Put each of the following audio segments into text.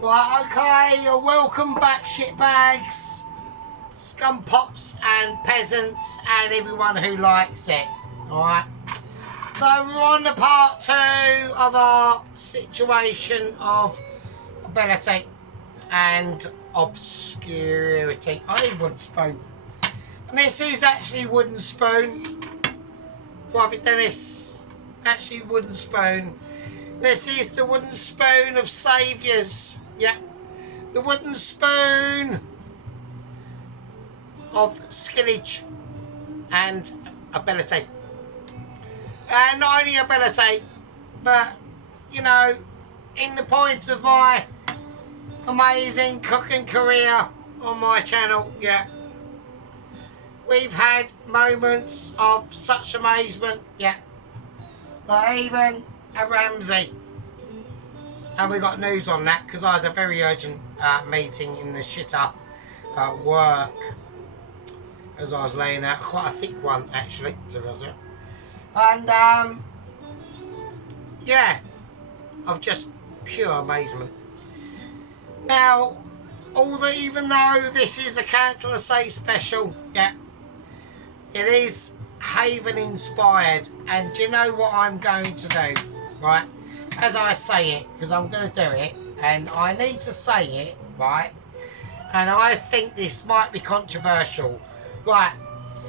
Right, okay, welcome back, shitbags, scumpots and peasants and everyone who likes it. Alright, so we're on the part 2 of our situation of ability and obscurity. I need wooden spoon. And this is actually wooden spoon. Private Dennis, actually wooden spoon. This is the wooden spoon of saviours. Yeah, the wooden spoon of skillage and ability. And not only ability, but, you know, in the point of my amazing cooking career on my channel, yeah, we've had moments of such amazement, yeah, that even a Ramsay, and we got news on that because I had a very urgent meeting in the shitter at work as I was laying out, quite a thick one actually, to be honest with you. And yeah, of just pure amazement. Now, even though this is a Councillor Say special, yeah, it is Haven inspired, and do you know what I'm going to do, right? As I say it, because I'm going to do it, and I need to say it, right? And I think this might be controversial. Right,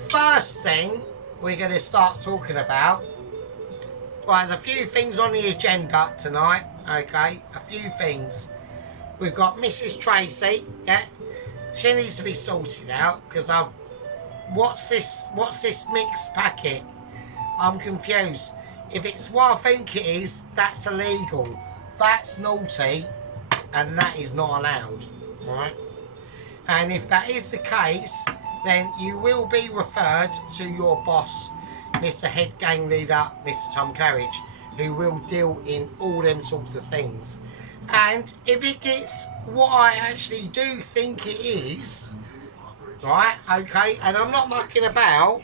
first thing we're going to start talking about, right, there's a few things on the agenda tonight, okay? A few things. We've got Mrs. Tracy, yeah? She needs to be sorted out, because what's this mixed packet? I'm confused. If it's what I think it is, that's illegal. That's naughty, and that is not allowed, right? And if that is the case, then you will be referred to your boss, Mr. Head Gang Leader, Mr. Tom Carriage, who will deal in all them sorts of things. And if it gets what I actually do think it is, right, okay, and I'm not mucking about,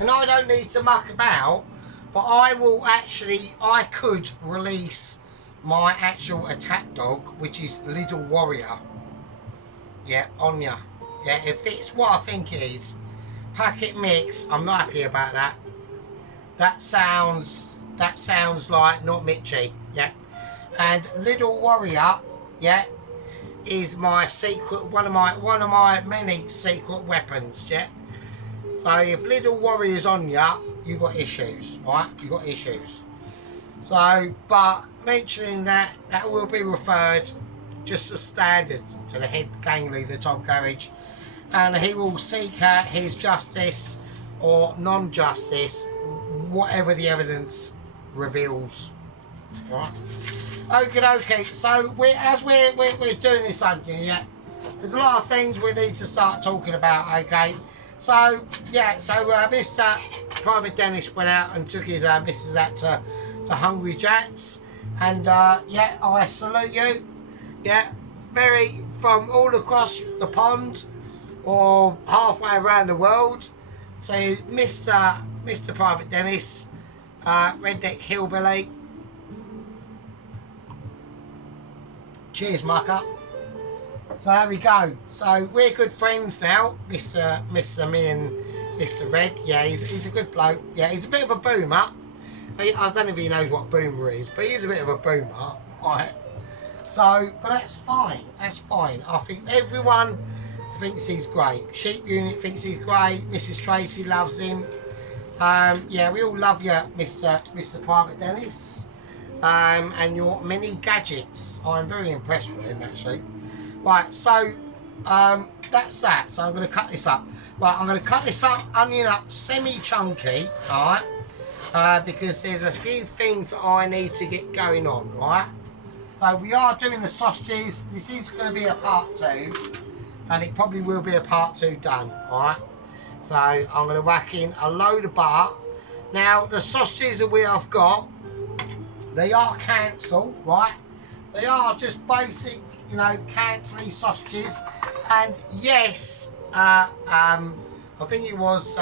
and I don't need to muck about, but I could release my actual attack dog, which is Little Warrior, yeah, on ya. Yeah, if it's what I think it is, packet mix, I'm not happy about that. That sounds like not Mitchy, yeah. And Little Warrior, yeah, is my secret, one of my many secret weapons, yeah. So if Little Warrior's on ya, you got issues, right? You got issues. So, but mentioning that will be referred just as standard to the Head Gang Leader, Tom Carriage, and he will seek out his justice or non-justice, whatever the evidence reveals. Right? Okay. So as we're doing this subject, yeah, there's a lot of things we need to start talking about. Okay. So yeah, Mr. Private Dennis went out and took his missus out to Hungry Jack's, and yeah, I salute you. Yeah, Mary from all across the pond or halfway around the world to Mr. Private Dennis, Redneck Hillbilly. Cheers, mucker. So there we go. So we're good friends now, Mr. Me and Mr. Red. Yeah, he's a good bloke. Yeah, he's a bit of a boomer. I don't know if he knows what boomer is, but he's a bit of a boomer. Right. So, but that's fine. That's fine. I think everyone thinks he's great. Sheep Unit thinks he's great. Mrs. Tracy loves him. Yeah, we all love you, Mr. Private Dennis. And your many gadgets. I'm very impressed with him, actually. Right, so that's that. So I'm going to cut this up. Right, I'm going to cut this up, onion up, semi-chunky, alright? Because there's a few things that I need to get going on, right? So we are doing the sausages. This is going to be a part 2, and it probably will be a part 2 done, alright? So I'm going to whack in a load of butter. Now, the sausages that we have got, they are cancel, right? They are just basic, you know, cancelly sausages. And yes, I think it was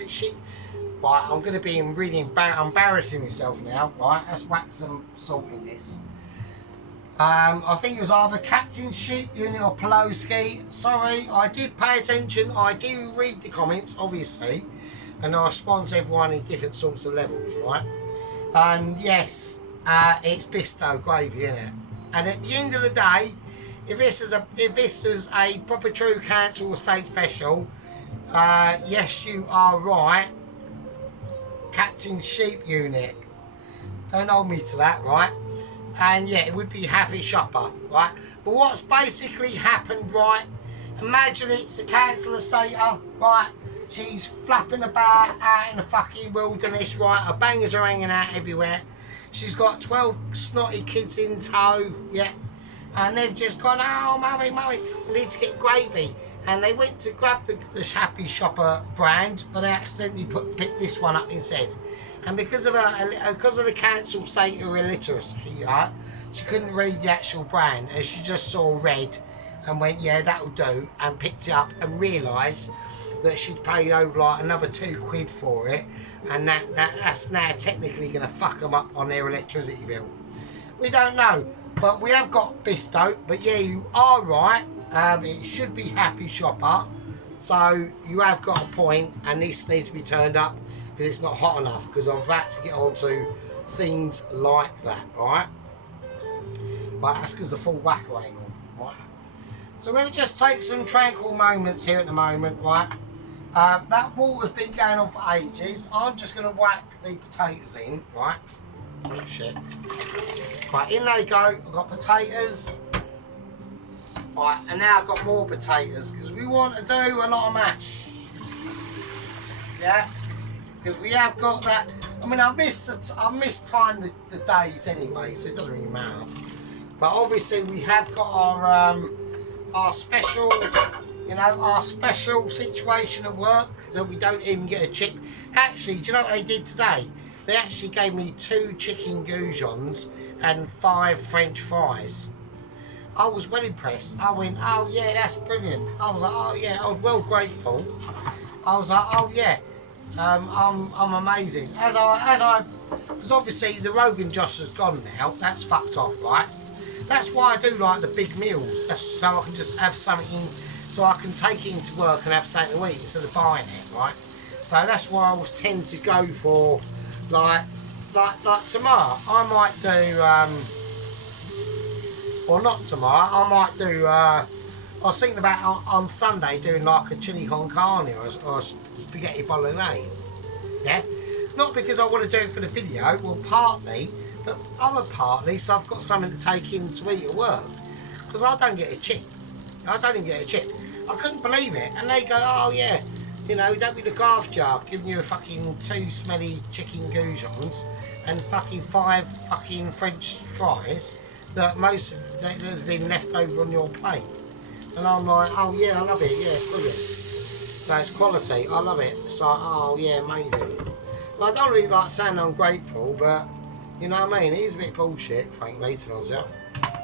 it sheep? Right, I'm going to be really embarrassing myself now. Right, let's whack some salt in this. I think it was either Captain Sheep Unit or Poloski. Sorry, I did pay attention. I do read the comments, obviously, and I respond to everyone in different sorts of levels, right? And yes, it's Bisto gravy, isn't it? And at the end of the day, if this was a proper true council estate special, yes, you are right. Captain Sheep Unit. Don't hold me to that, right? And yeah, it would be Happy Shopper, right? But what's basically happened, right? Imagine it's a council estate, right? She's flapping about out in the fucking wilderness, right? Her bangers are hanging out everywhere. She's got 12 snotty kids in tow, yeah? And they've just gone, oh, mummy, we need to get gravy. And they went to grab the Happy Shopper brand, but they accidentally picked this one up instead. And because of the council state of illiteracy, right, she couldn't read the actual brand, and she just saw red and went, yeah, that'll do, and picked it up and realised that she'd paid over like another £2 for it, and that's now technically going to fuck them up on their electricity bill. We don't know, but we have got Bisto. But yeah, you are right. It should be Happy Shopper. So you have got a point, and this needs to be turned up because it's not hot enough. Because I'm about to get on to things like that, right? But that's because the full whacker ain't on, right? So we're going to just take some tranquil moments here at the moment, right? That water's been going on for ages. I'm just going to whack the potatoes in, right? Oh shit. Right, in they go. I've got potatoes. Right, and now I've got more potatoes because we want to do a lot of mash. Yeah? Because we have got that. I mean, I missed time the days anyway, so it doesn't really matter. But obviously we have got our special, you know, our special situation at work that we don't even get a chip. Actually, do you know what they did today? They actually gave me 2 chicken goujons and 5 French fries. I was well impressed. I went, oh yeah, that's brilliant. I was like, oh yeah, I was well grateful. I was like, oh yeah, I'm amazing. Because obviously the Rogan Josh has gone now. That's fucked off, right? That's why I do like the big meals. That's so I can just have something in, so I can take it into work and have something to eat instead of buying it, right? So that's why I always tend to go for like tomorrow. I might do or not tomorrow. I might do. I was thinking about on Sunday doing like a chili con carne or spaghetti bolognese. Yeah, not because I want to do it for the video. Well, partly. But other partly, so I've got something to take in to eat at work. Because I don't get a chip. I don't even get a chip. I couldn't believe it. And they go, oh yeah, you know, don't be the garth jar giving you a fucking 2 smelly chicken goujons and fucking 5 fucking French fries that have been left over on your plate. And I'm like, oh yeah, I love it. Yeah, it's brilliant. So it's quality. I love it. It's like, oh yeah, amazing. Well, I don't really like saying I'm grateful, but you know what I mean? It is a bit bullshit, frankly, to be honest.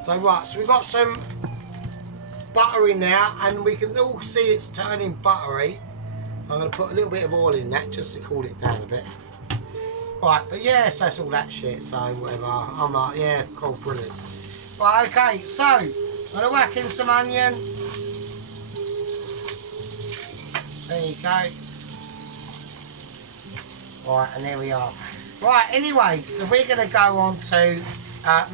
So right, so we've got some butter in there, and we can all see it's turning buttery. So I'm going to put a little bit of oil in that just to cool it down a bit. Right, but yeah, so it's all that shit, so whatever. I'm like, yeah, cool, brilliant. Right, okay, so I'm going to whack in some onion. There you go. Right, and there we are. Right, anyway, so we're going to go on to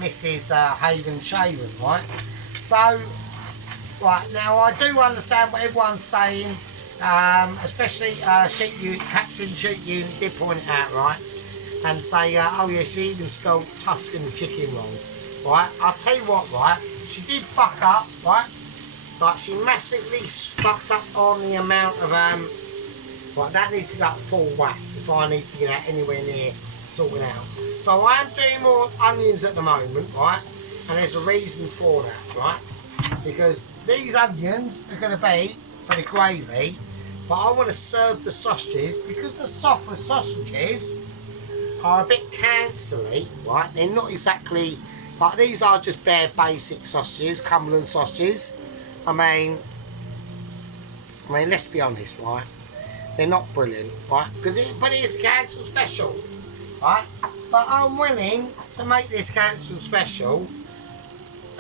Mrs. Haven Shaven, right? So, right, now I do understand what everyone's saying, especially Captain Sheep Unit did point it out, right? And say, oh yeah, she even spelled Tuscan chicken wrong, right? I'll tell you what, right? She did fuck up, right? Like, she massively fucked up on the amount of, right, that needs to go full whack if I need to get out anywhere near sorting out. So I am doing more onions at the moment, right? And there's a reason for that, right? Because these onions are going to be for the gravy, but I want to serve the sausages because the sausages are a bit cancelly, right? They're not exactly, like these are just bare basic sausages, Cumberland sausages. I mean, let's be honest, right? they're not brilliant, right? But it is a cancel special, right? But I'm willing to make this cancel special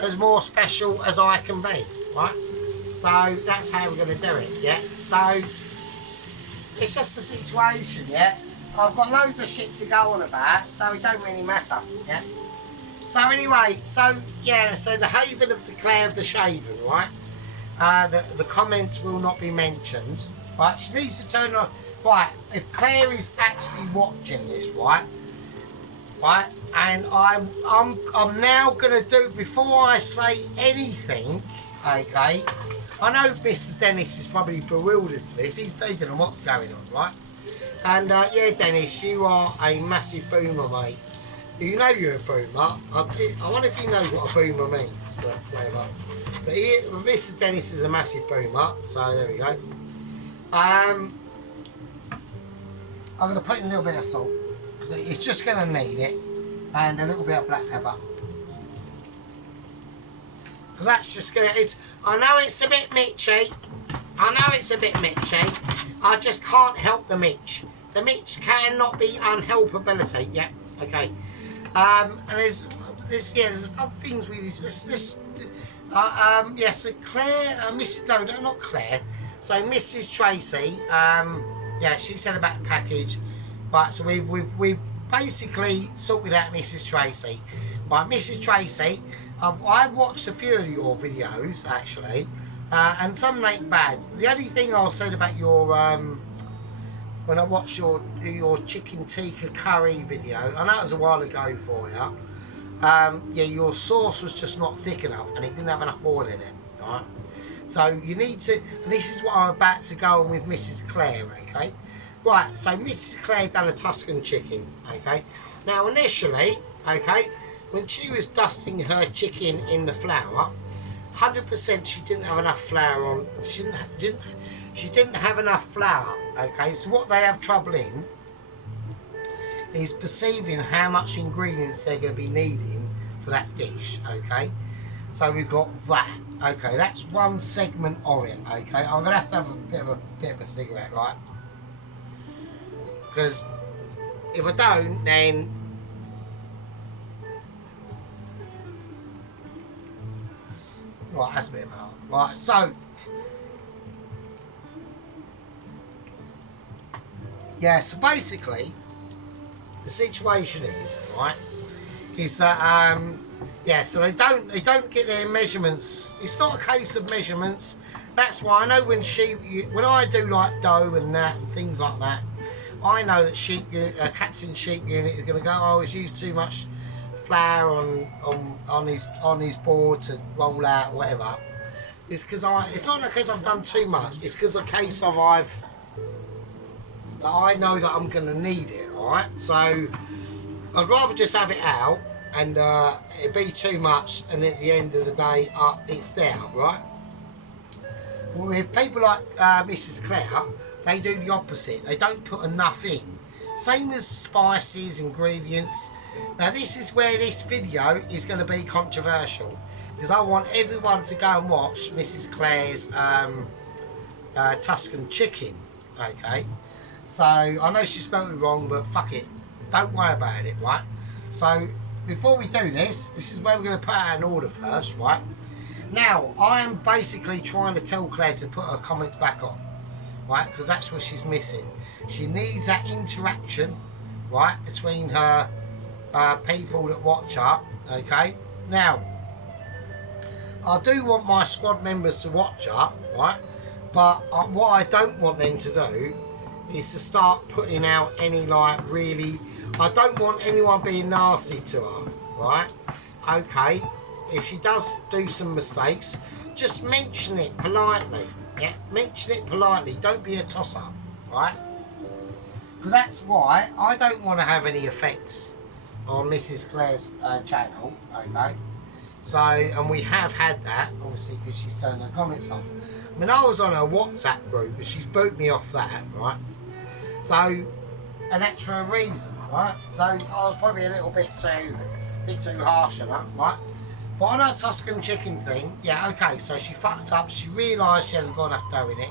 as more special as I can be, right? So that's how we're going to do it, yeah? So it's just a situation, yeah? I've got loads of shit to go on about, so it don't really matter, yeah? So anyway, so yeah, so the Haven of the Claire of the Shaven, right? The comments will not be mentioned, right? She needs to turn on, right? If Claire is actually watching this, right? Right, and I'm now gonna do, before I say anything, okay? I know Mr. Dennis is probably bewildered to this. He don't know what's going on, right? And yeah, Dennis, you are a massive boomer, mate. You know you're a boomer. I wonder if he knows what a boomer means, but whatever. But Mr. Dennis is a massive boomer, so there we go. I'm gonna put in a little bit of salt. So it's just going to need it, and a little bit of black pepper, because that's just going to, I know it's a bit mitchy, I just can't help the mitch. The mitch cannot be unhelpability. Yeah, okay. And there's other things we need. Yes, so Claire, Mrs. No, not Claire. So Mrs. Tracy. Yeah, she said about the package. Right, so we've basically sorted out Mrs. Tracy. Right, Mrs. Tracy, I've watched a few of your videos actually, and some ain't bad. The only thing I said about your when I watched your chicken tikka curry video, I know it was a while ago for you. Yeah, your sauce was just not thick enough, and it didn't have enough oil in it. Right, so you need to. And this is what I'm about to go on with Mrs. Claire. Okay. Right, so Mrs. Claire done a Tuscan chicken, okay? Now initially, okay, when she was dusting her chicken in the flour, 100% she didn't have enough flour on, she didn't have enough flour, okay? So what they have trouble in is perceiving how much ingredients they're going to be needing for that dish, okay? So we've got that, okay? That's one segment of it, okay? I'm going to have a bit of a cigarette, right? Because if I don't, then right, that's a bit hard. Right, so yeah, so basically the situation is, right, is that yeah, so they don't get their measurements. It's not a case of measurements. That's why I know when I do like dough and that and things like that, I know that Captain Sheep Unit is going to go, oh, he's used too much flour on his board to roll out, whatever. It's because it's not because I've done too much. It's because a case of I know that I'm going to need it. All right, so I'd rather just have it out and it be too much, and at the end of the day, it's there, right? With people like Mrs. Claire, they do the opposite. They don't put enough in. Same as spices, ingredients. Now this is where this video is going to be controversial, because I want everyone to go and watch Mrs. Claire's Tuscan chicken. Okay, so I know she spelled it wrong, but fuck it, don't worry about it, right? So before we do this is where we're going to put out an order first, right? Now I am basically trying to tell Claire to put her comments back on, right? Because that's what she's missing. She needs that interaction, right, between her people that watch her. Okay. Now, I do want my squad members to watch her, right? But what I don't want them to do is to start putting out any really. I don't want anyone being nasty to her, right? Okay. If she does do some mistakes, just mention it politely. Yeah, mention it politely. Don't be a toss-up, right? Because that's why I don't want to have any effects on Mrs. Claire's channel, okay? So, and we have had that, obviously, because she's turned her comments off. I mean, I was on her WhatsApp group, but she's booted me off that, right? So, and that's for a reason, right? So, I was probably a little bit too harsh on that, right? But on her Tuscan chicken thing, yeah, okay, so she fucked up. She realised she hasn't got enough dough in it.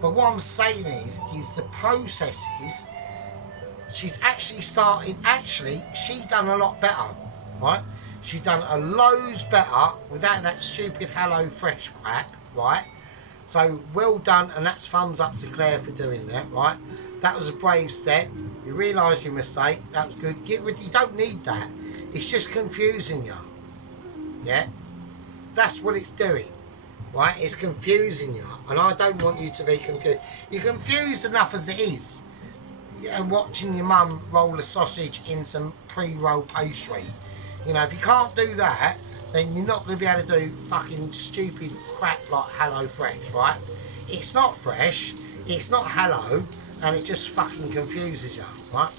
But what I'm saying is the processes, she's actually she done a lot better, right? She done a loads better without that stupid Hello Fresh crap, right? So well done, and that's thumbs up to Claire for doing that, right? That was a brave step. You realise your mistake. That was good. Get rid. You don't need that. It's just confusing you. Yeah, that's what it's doing, right? It's confusing you, and I don't want you to be confused. You're confused enough as it is, and watching your mum roll a sausage in some pre-rolled pastry. You know, if you can't do that, then you're not going to be able to do fucking stupid crap like Hello Fresh, right? It's not fresh, it's not hello, and it just fucking confuses you, right?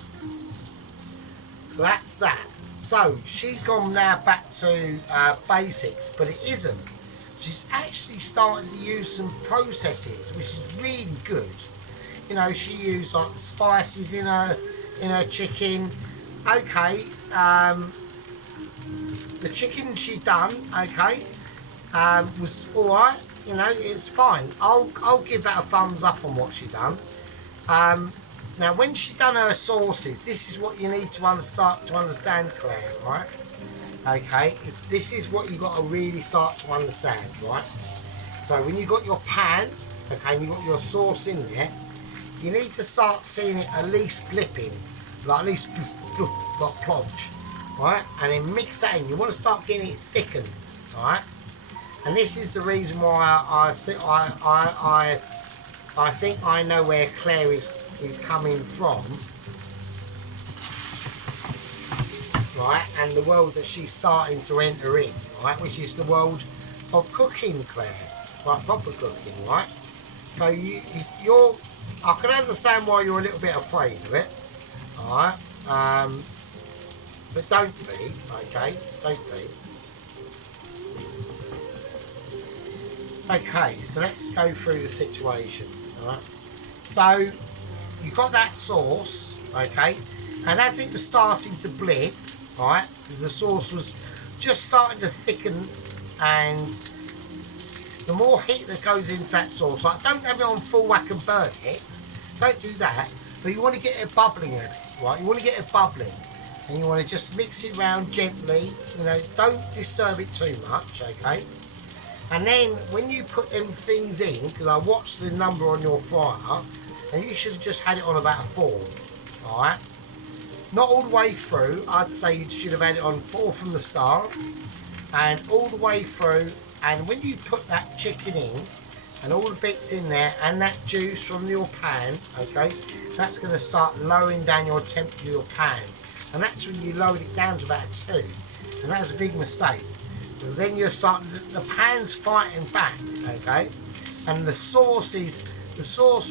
So that's that. So she's gone now back to basics, but it isn't. She's actually starting to use some processes, which is really good. You know, she used like the spices in her chicken. Okay, the chicken she done, okay, was all right. You know, it's fine. I'll give that a thumbs up on what she done. Now, when she done her sauces, this is what you need to start to understand, Claire, right? Okay, this is what you got to really start to understand, right? So when you got your pan, okay, and you got your sauce in there, you need to start seeing it at least blipping, like at least like plodge, right? And then mix that in. You want to start getting it thickened, right? And this is the reason why I think I know where Claire is coming from, right? And the world that she's starting to enter in, right? Which is the world of cooking, Claire, right? Proper cooking, right? So you're, I can understand why you're a little bit afraid of it, alright? But don't be, okay? Don't be. Okay, so let's go through the situation, alright? So, you got that sauce, okay? And as it was starting to blip, alright, because the sauce was just starting to thicken, and the more heat that goes into that sauce, like don't have it on full whack and burn it, don't do that, but you want to get it bubbling in it, right? You want to get it bubbling, and you want to just mix it around gently, you know, don't disturb it too much, okay? And then when you put them things in, because I watched the number on your fryer, and you should have just had it on about 4, alright? Not all the way through, I'd say you should have had it on 4 from the start, and all the way through. And when you put that chicken in, and all the bits in there, and that juice from your pan, okay, that's going to start lowering down your temperature of your pan. And that's when you lowered it down to about 2. And that's a big mistake. Because then you're starting, the pan's fighting back, okay? And the sauce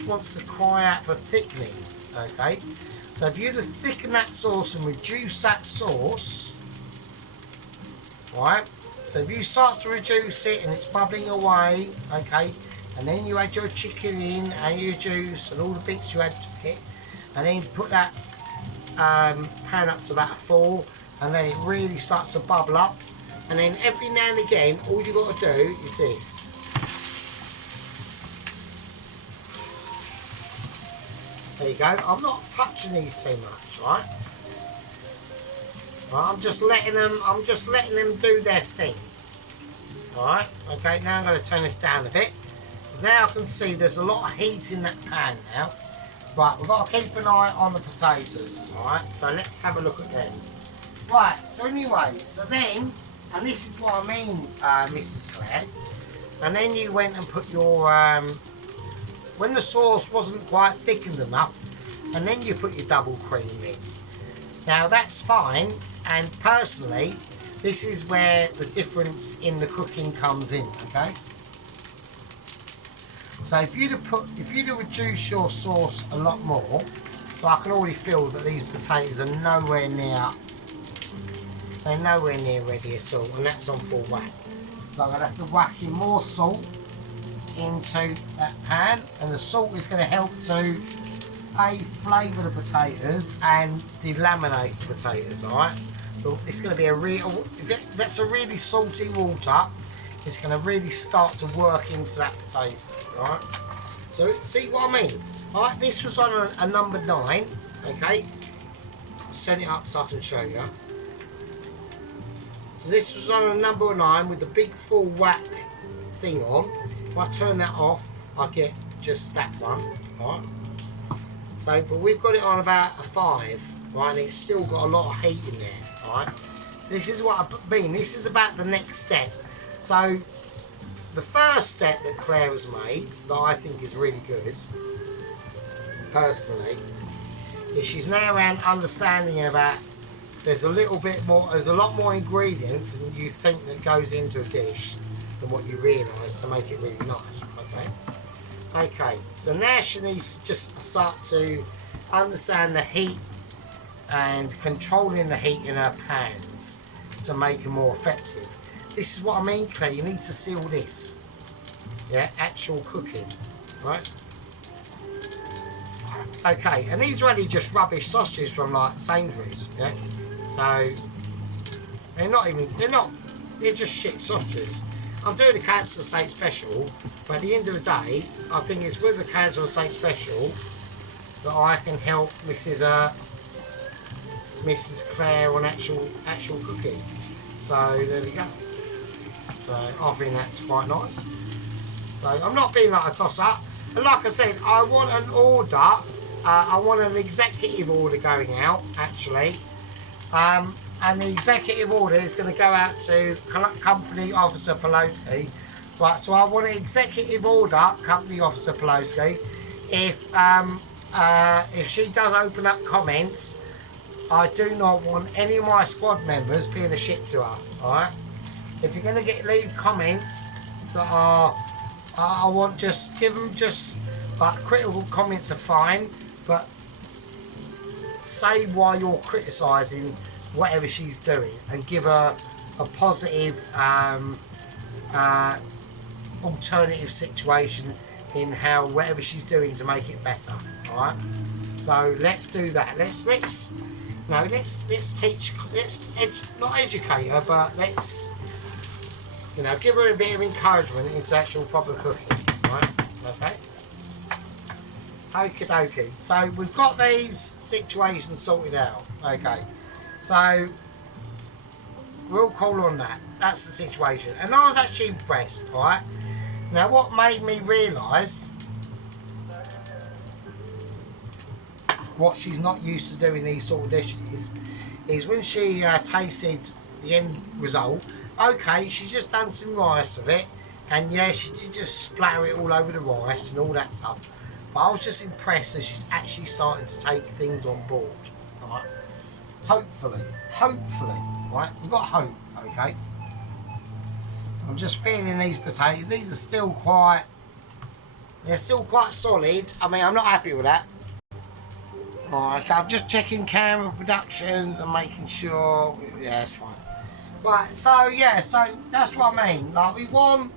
wants to cry out for thickening, okay? So if you to thicken that sauce and reduce that sauce, right? So if you start to reduce it and it's bubbling away, okay, and then you add your chicken in and your juice and all the bits you add to it, and then put that pan up to about 4, and then it really starts to bubble up, and then every now and again, all you got to do is this. There you go. I'm not touching these too much, right? I'm just letting them do their thing. Alright, okay, now I'm going to turn this down a bit. Because now I can see there's a lot of heat in that pan now. Right, we've got to keep an eye on the potatoes. Alright, so let's have a look at them. Right, so anyway, so then, and this is what I mean, Mrs. Claire. And then you went and put your, when the sauce wasn't quite thickened enough, and then you put your double cream in. Now that's fine, and personally, this is where the difference in the cooking comes in, okay? So if you'd have reduced your sauce a lot more, so I can already feel that these potatoes are nowhere near ready at all, and that's on full whack. So I'm going to have to whack in more salt into that pan, and the salt is going to help to flavour the potatoes and delaminate the potatoes, alright? So it's going to be if that's a really salty water, it's going to really start to work into that potato, alright? So see what I mean? Alright, this was on a number 9, okay? Set it up so I can show you. So this was on a number 9 with the big full whack thing on. If I turn that off, I get just that one, right? So, but we've got it on about a 5, right? And it's still got a lot of heat in there, right? So this is what I mean. This is about the next step. So the first step that Claire has made, that I think is really good, personally, is she's now around understanding about there's a lot more ingredients than you think that goes into a dish than what you realise to make it really nice, okay? Okay, so now she needs to just start to understand the heat and controlling the heat in her pans to make them more effective. This is what I mean, Claire, you need to seal this, yeah, actual cooking, right? Okay, and these are only just rubbish sausages from like Sainsbury's, yeah? So, they're just shit sausages. I'm doing a Cancer Estate special, but at the end of the day, I think it's with the Cancer Estate special that I can help Mrs. Claire on actual cooking. So, there we go. So, I think that's quite nice. So, I'm not being like a toss-up. And like I said, I want an order. I want an executive order going out, actually. And the executive order is going to go out to Company Officer Pelosi. Right, so I want an executive order, Company Officer Pelosi. If she does open up comments, I do not want any of my squad members being a shit to her. Alright? If you're going to leave comments that are, I want give them like critical comments are fine, but say why you're criticising whatever she's doing and give her a positive alternative situation in how whatever she's doing to make it better. Alright, so let's do that. Let's teach, not educate her, but let's give her a bit of encouragement into actual proper cooking. Right, okay. Okie dokie. So we've got these situations sorted out. Okay. So we'll call on that. That's the situation. And I was actually impressed, right? Now what made me realise what she's not used to doing these sort of dishes is when she tasted the end result, okay, she's just done some rice with it, and yeah, she did just splatter it all over the rice and all that stuff. But I was just impressed that she's actually starting to take things on board. Right? Hopefully, right? We've got hope, okay? I'm just feeling these potatoes. These are still quite solid. I mean, I'm not happy with that. Alright, I'm just checking camera productions and making sure. Yeah, it's fine. Right, so yeah, so that's what I mean. Like we want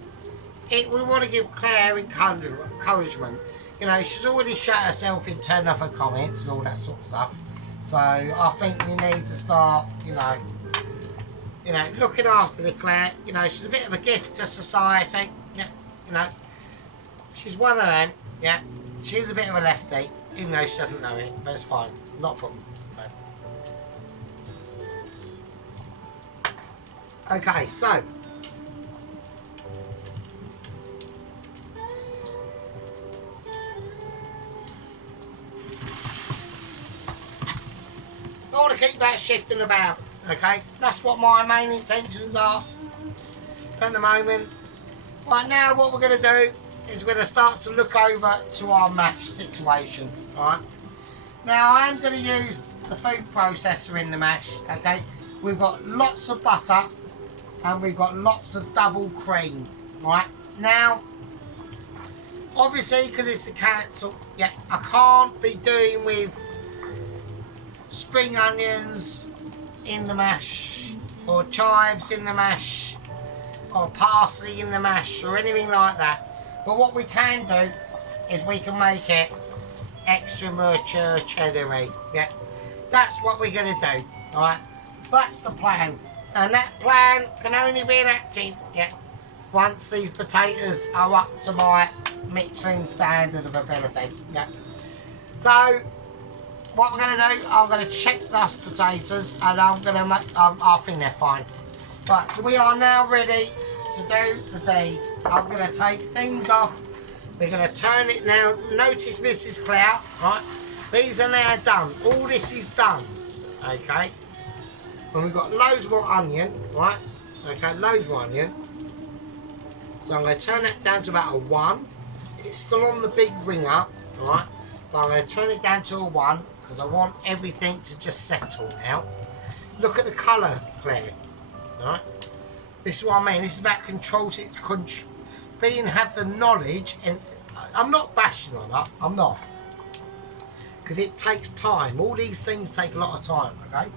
to give Claire encouragement. She's already shut herself in turning off her comments and all that sort of stuff. So I think we need to start, looking after the Claire. She's a bit of a gift to society. Yeah, she's one of them. Yeah, she's a bit of a lefty, even though she doesn't know it. But it's fine, not a problem. Okay, so. I want to keep that shifting about, okay? That's what my main intentions are at the moment. Right now, what we're going to do is we're going to start to look over to our mash situation, alright? Now, I am going to use the food processor in the mash, okay? We've got lots of butter and we've got lots of double cream, right? Now, obviously, because it's a council, yeah, I can't be doing with spring onions in the mash, or chives in the mash, or parsley in the mash, or anything like that. But what we can do is we can make it extra mature cheddar-y. Yeah, that's what we're going to do. Alright, that's the plan. And that plan can only be enacted, yeah, once these potatoes are up to my Michelin standard of ability. Yeah. So what we're going to do, I'm going to check those potatoes, and I'm going to make. I think they're fine. Right. So we are now ready to do the deed. I'm going to take things off. We're going to turn it now. Notice, Mrs. Clare, right? These are now done. All this is done. Okay. And we've got loads more onion, right? Okay, loads more onion. So I'm going to turn that down to about a 1. It's still on the big ringer, right? But I'm going to turn it down to a 1 because I want everything to just settle now. Look at the colour, Claire. Right? This is what I mean. This is about control. Being have the knowledge, and I'm not bashing on that. I'm not, because it takes time. All these things take a lot of time. Okay.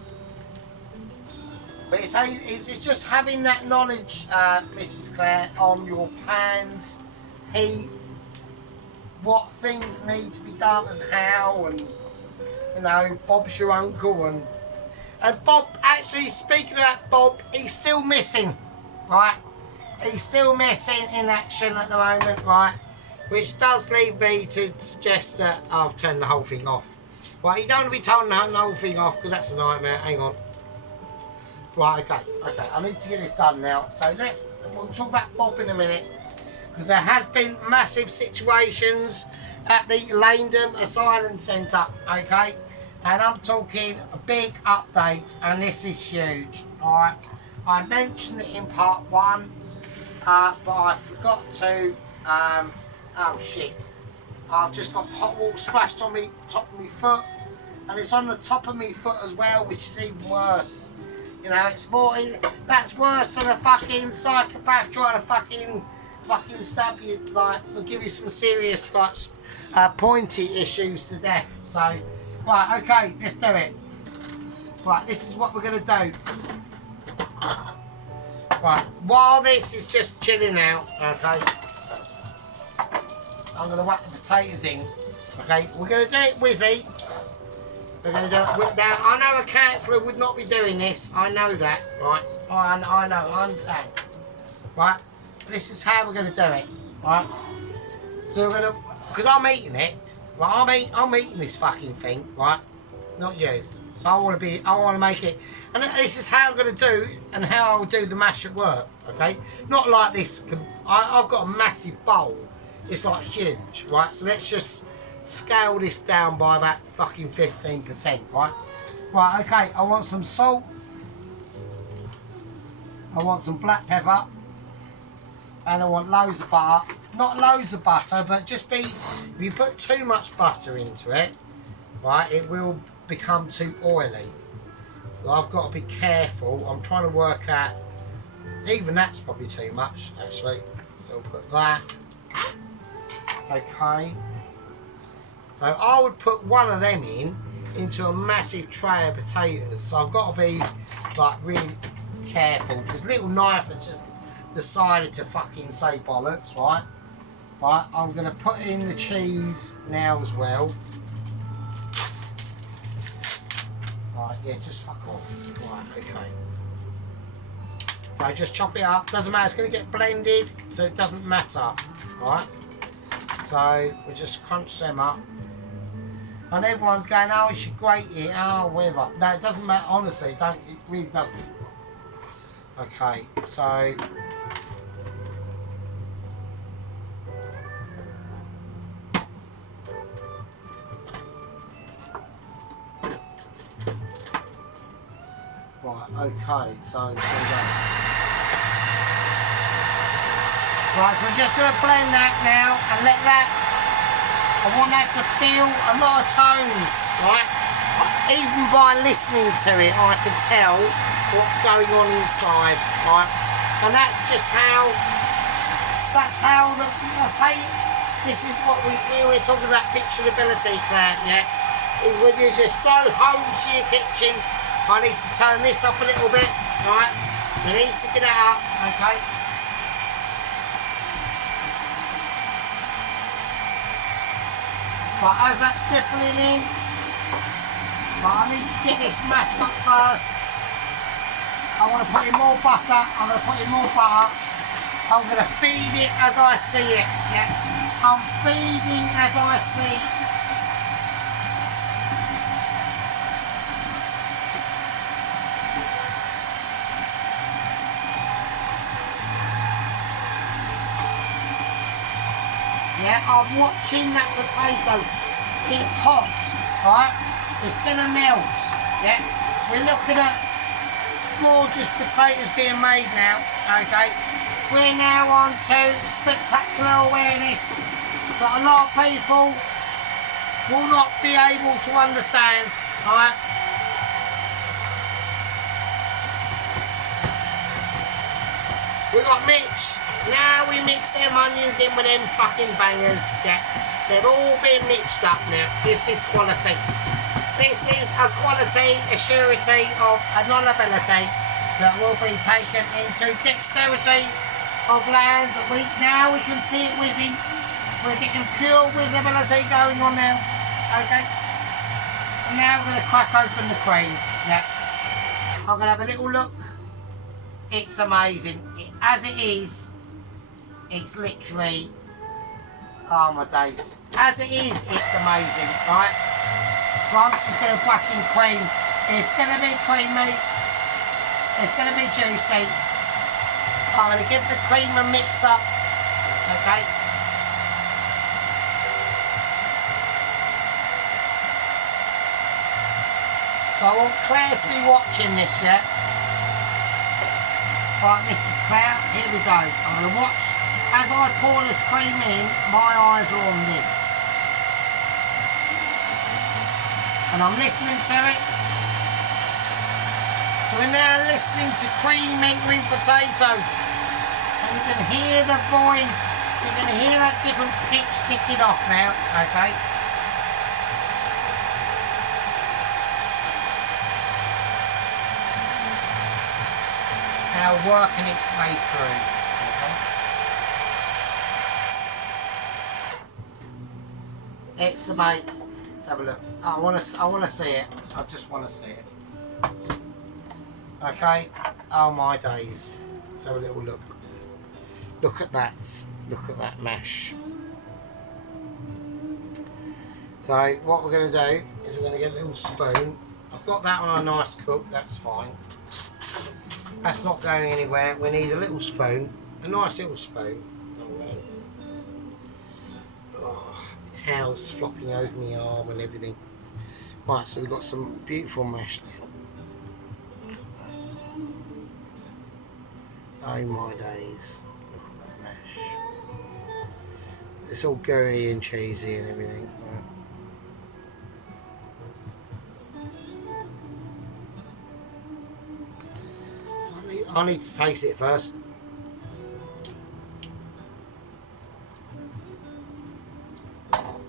But it's just having that knowledge, Mrs. Clare, on your pans, heat, what things need to be done and how, and you know, Bob's your uncle, and Bob, actually speaking about Bob, he's still missing, right? He's still missing in action at the moment, right? Which does lead me to suggest that I'll turn the whole thing off. Right, you don't want to be turning the whole thing off because that's a nightmare. Hang on. Right, okay, I need to get this done now. So we'll talk about Bob in a minute, because there has been massive situations at the Langdon Asylum Centre, okay? And I'm talking a big update, and this is huge, alright? I mentioned it in part 1, but I forgot to, oh shit. I've just got hot water splashed on me, top of my foot, and it's on the top of my foot as well, which is even worse. You know, it's more, that's worse than a fucking psychopath trying to fucking stab you, like, they'll give you some serious, like, pointy issues to death. So, right, okay, let's do it. Right, this is what we're going to do. Right, while this is just chilling out, okay, I'm going to whack the potatoes in. Okay, we're going to do it whizzy. We're going to do it. Now, I know a councillor would not be doing this. I know that, right? I know, I understand. Right? This is how we're going to do it, right? So we're going to, because I'm eating it, right? I'm eating this fucking thing, right? Not you. So I want to make it, and this is how I'm going to do, and how I will do the mash at work, okay? Not like this. I've got a massive bowl. It's like huge, right? So let's just scale this down by about fucking 15%, right? Right, okay, I want some salt. I want some black pepper. And I want loads of butter. Not loads of butter, but just if you put too much butter into it, right, it will become too oily. So I've got to be careful. I'm trying to work out, even that's probably too much, actually. So I'll put that. Okay. So I would put one of them into a massive tray of potatoes. So I've got to be like really careful, because little knife has just decided to fucking say bollocks, right? Right, I'm going to put in the cheese now as well. Right, yeah, just fuck off. Right, okay. So just chop it up. Doesn't matter, it's going to get blended, so it doesn't matter. Right? So we just crunch them up. And everyone's going, oh, you should grate it, oh, whatever. No, it doesn't matter, honestly, it really doesn't. Okay, so right, okay, so there we go. Right, so we're just going to blend that now and let that, I want that to feel a lot of tones, right? Even by listening to it, I can tell what's going on inside, right? And that's just how, this is what we're talking about picture ability, Claire, yeah? Is when you're just so home to your kitchen. I need to turn this up a little bit, right? We need to get it up, okay? Right, as that's dribbling in, right, I need to get this mashed up first. I want to put in more butter. I'm going to put in more butter. I'm going to feed it as I see it, yes. I'm feeding as I see. Yeah, I'm watching that potato. It's hot, right? It's gonna melt. Yeah, we're looking at gorgeous potatoes being made now. Okay, we're now on to spectacular awareness that a lot of people will not be able to understand. Right? We got Mitch. Now we mix them onions in with them fucking bangers. Yeah, they've all been mixed up now. This is quality. This is a quality, a surety of a knowledgeability that will be taken into dexterity of land. Now we can see it whizzing. We're getting pure visibility going on now. Okay. And now we're going to crack open the cream. Yeah. I'm going to have a little look. It's amazing. As it is, it's literally, oh my days. As it is, it's amazing, right? So I'm just going to whack in cream. It's going to be creamy. It's going to be juicy. I'm going to give the cream a mix up. Okay. So I want Claire to be watching this, yeah? Right, Mrs. Claire, here we go. I'm going to watch. As I pour this cream in, my eyes are on this. And I'm listening to it. So we're now listening to cream entering potato. And you can hear the void. You can hear that different pitch kicking off now, okay? It's now working its way through. Okay? It's about. Let's have a look. I want to see it. I just want to see it. Okay. Oh my days. Let's have a little look. Look at that. Look at that mash. So what we're going to do is we're going to get a little spoon. I've got that on a nice cook. That's fine. That's not going anywhere. We need a little spoon. A nice little spoon. Towels flopping over my arm and everything. Right, so we've got some beautiful mash now. Oh my days. Look at that mash. It's all gooey and cheesy and everything. So I need to taste it first.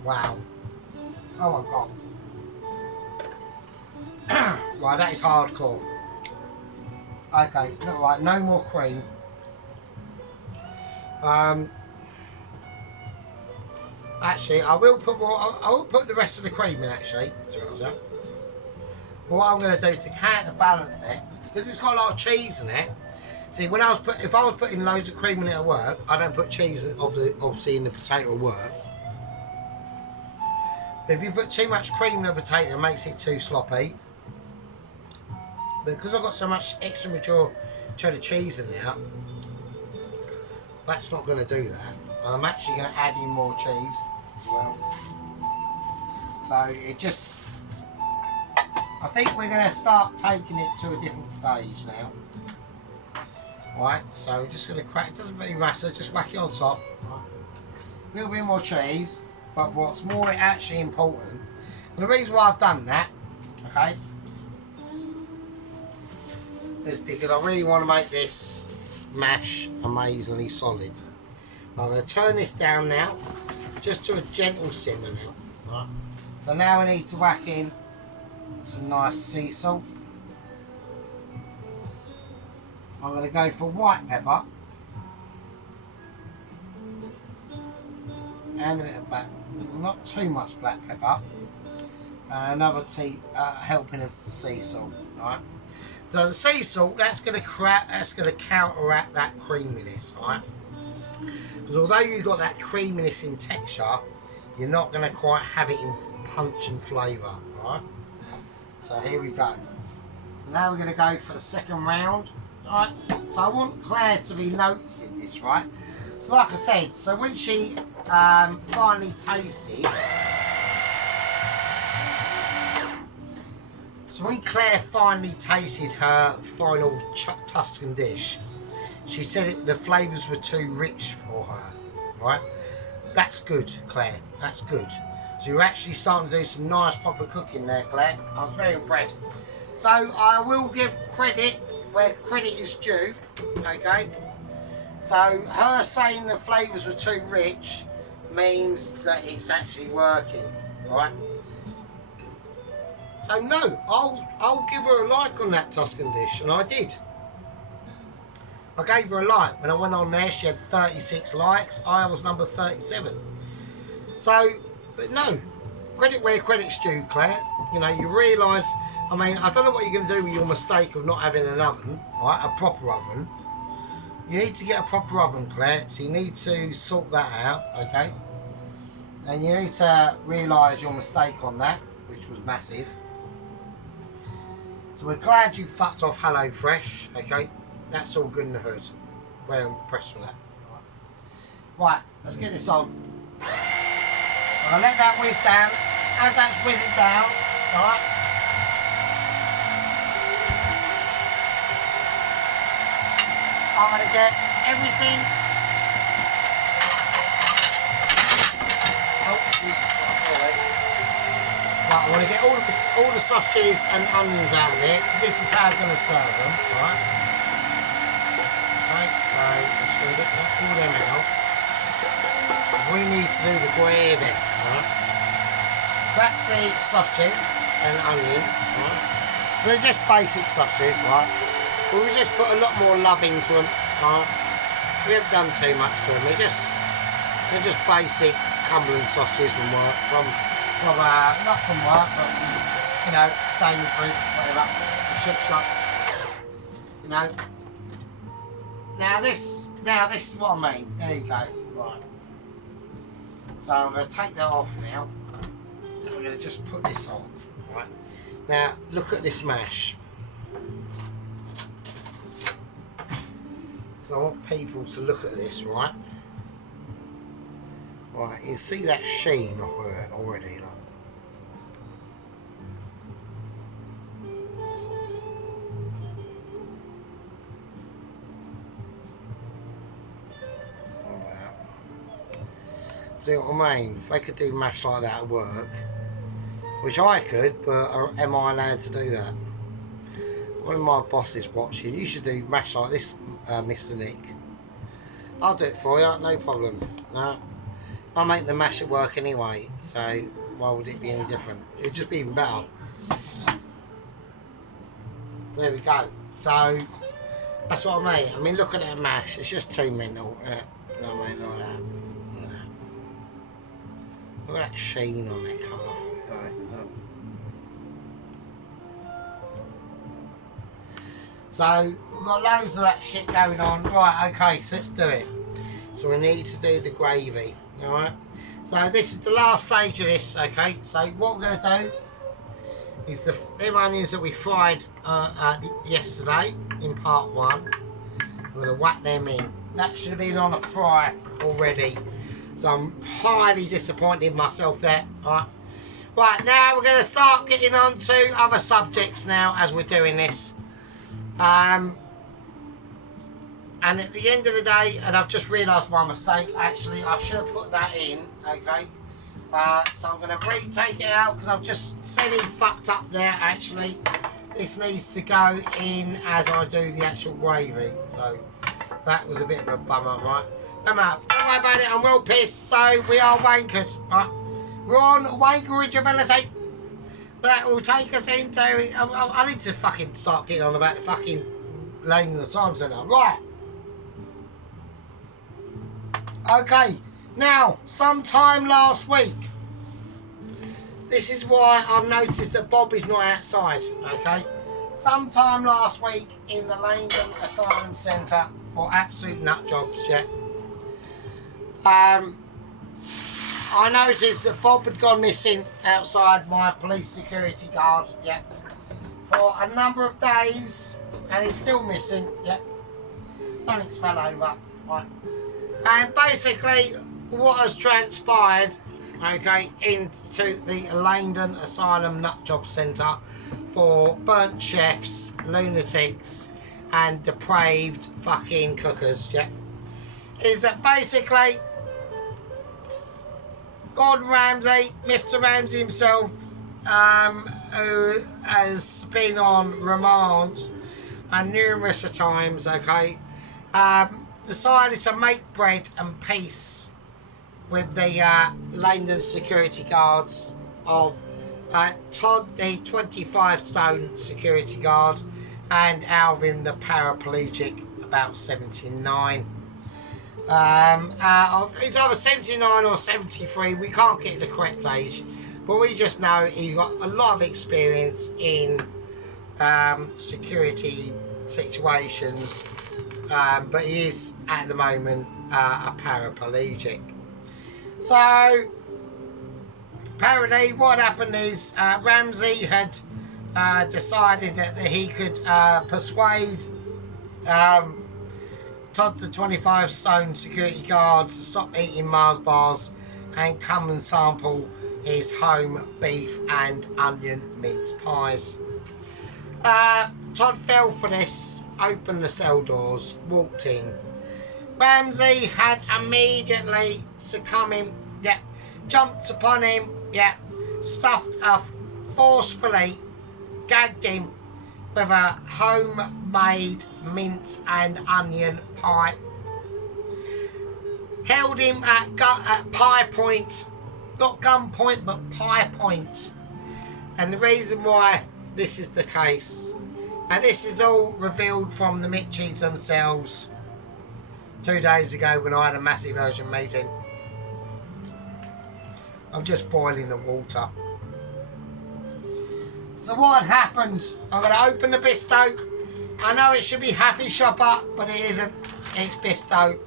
Wow. Oh my god. Right, that is hardcore. Okay, right, no more cream. Actually, I will put more. I will put the rest of the cream in. Actually, but what I'm going to do to counterbalance it, because it's got a lot of cheese in it. See, when if I was putting loads of cream in it at work, I don't put cheese in, obviously in the potato at work. But if you put too much cream in a potato, it makes it too sloppy. But because I've got so much extra mature cheddar cheese in there, that's not going to do that. I'm actually going to add in more cheese as well. So it just, I think we're going to start taking it to a different stage now. Right, so we're just going to crack, it doesn't really matter, just whack it on top. Right. A little bit more cheese. But what's more actually important, and the reason why I've done that, okay, is because I really want to make this mash amazingly solid. I'm going to turn this down now, just to a gentle simmer now. Right. So now we need to whack in some nice sea salt. I'm going to go for white pepper. And a bit of black, not too much black pepper, and another helping of the sea salt. Right. So the sea salt, that's going to counteract that creaminess, right? Because Because although you've got that creaminess in texture, you're not going to quite have it in punch and flavour, right? So here we go. Now we're going to go for the second round, right? So I want Claire to be noticing this, right? So like I said, so when she finally tasted, so when Claire finally tasted her final Tuscan dish, she said the flavours were too rich for her, right? That's good, Claire, that's good. So you're actually starting to do some nice proper cooking there, Claire. I was very impressed. So I will give credit where credit is due, okay? So her saying the flavours were too rich means that it's actually working, right? So no, I'll give her a like on that Tuscan dish, and I did. I gave her a like. When I went on there, she had 36 likes. I was number 37. So, but no, credit where credit's due, Claire. You know, you realise, I mean, I don't know what you're going to do with your mistake of not having an oven, right, a proper oven. You need to get a proper oven, Claire, so you need to sort that out, okay? And you need to realise your mistake on that, which was massive. So we're glad you fucked off HelloFresh, okay? That's all good in the hood. Very impressed with that. Right, let's get this on. I'll let that whiz down. As that's whizzing down, alright? I'm going to get everything. Oh, Jesus, right. I want to get all the sausages and onions out of it, because this is how I'm going to serve them, right? Okay, so I'm just going to get all them out, because we need to do the gravy, right? So that's the sausages and onions, right? So they're just basic sausages, right? But we just put a lot more love into them, right? We haven't done too much to them. They're just basic Cumberland sausages from work, not from work, but from, you know, Sainsbury's, whatever, the shit shop, you know. Now this is what I mean. There you go. Right. So I'm going to take that off now. And we're going to just put this on. Right. Now look at this mash. So I want people to look at this, right? Right. You see that sheen off it already, like. See what I mean? If they could do mash like that at work, which I could, but am I allowed to do that? One of my bosses watching, you should do mash like this, Mr. Nick. I'll do it for you, no problem. No, I make the mash at work anyway, so why would it be any different? It'd just be even better. There we go. So that's what I mean. I mean, look at that mash. It's just too mental. No, I mean, like that. Look at that sheen on that colour. Right, look. So we've got loads of that shit going on. Right, okay, so let's do it. So we need to do the gravy. Alright. So this is the last stage of this, okay? So what we're gonna do is the onions that we fried yesterday in part 1. We're gonna whack them in. That should have been on a fry already. So I'm highly disappointed in myself there. Right. Right, now we're going to start getting on to other subjects now as we're doing this. And at the end of the day, and I've just realised my mistake, actually, I should have put that in, okay? So I'm going to retake it out because I've just said it fucked up there, actually. This needs to go in as I do the actual gravy. So that was a bit of a bummer, right? Don't worry about it, I'm well pissed, so we are wankers, right? We're on wankerability. That will take us into... I need to fucking start getting on about the fucking Lane in the Time Centre. Right. Okay, now, sometime last week, this is why I've noticed that Bob is not outside, okay? Sometime last week in the Langdon Asylum Centre for absolute nut jobs, yeah. I noticed that Bob had gone missing outside my police security guard, yeah, for a number of days, and he's still missing, yeah. Something's fell over, right. And basically, what has transpired, okay, into the Langdon Asylum Nutjob Centre for burnt chefs, lunatics, and depraved fucking cookers, yeah, is that basically Gordon Ramsay, Mr. Ramsay himself, who has been on remand and numerous times, okay, decided to make bread and peace with the Langdon security guards of Todd, the 25-stone security guard, and Alvin, the paraplegic, about 79. It's either 79 or 73, we can't get the correct age, but we just know he's got a lot of experience in security situations, but he is at the moment a paraplegic. So apparently what happened is Ramsay had decided that he could persuade Todd, the 25-stone security guard, to stop eating Mars bars and come and sample his home beef and onion mince pies. Todd fell for this, opened the cell doors, walked in. Ramsay had immediately succumbed, yeah, jumped upon him, yeah, forcefully gagged him with a homemade mince and onion pie. Held him at pie point, not gun point, but pie point. And the reason why this is the case, and this is all revealed from the Mitchies themselves 2 days ago when I had a massive urgent meeting. I'm just boiling the water. So what happened? I'm going to open the Bisto. I know it should be Happy Shopper, but it isn't. It's Bisto.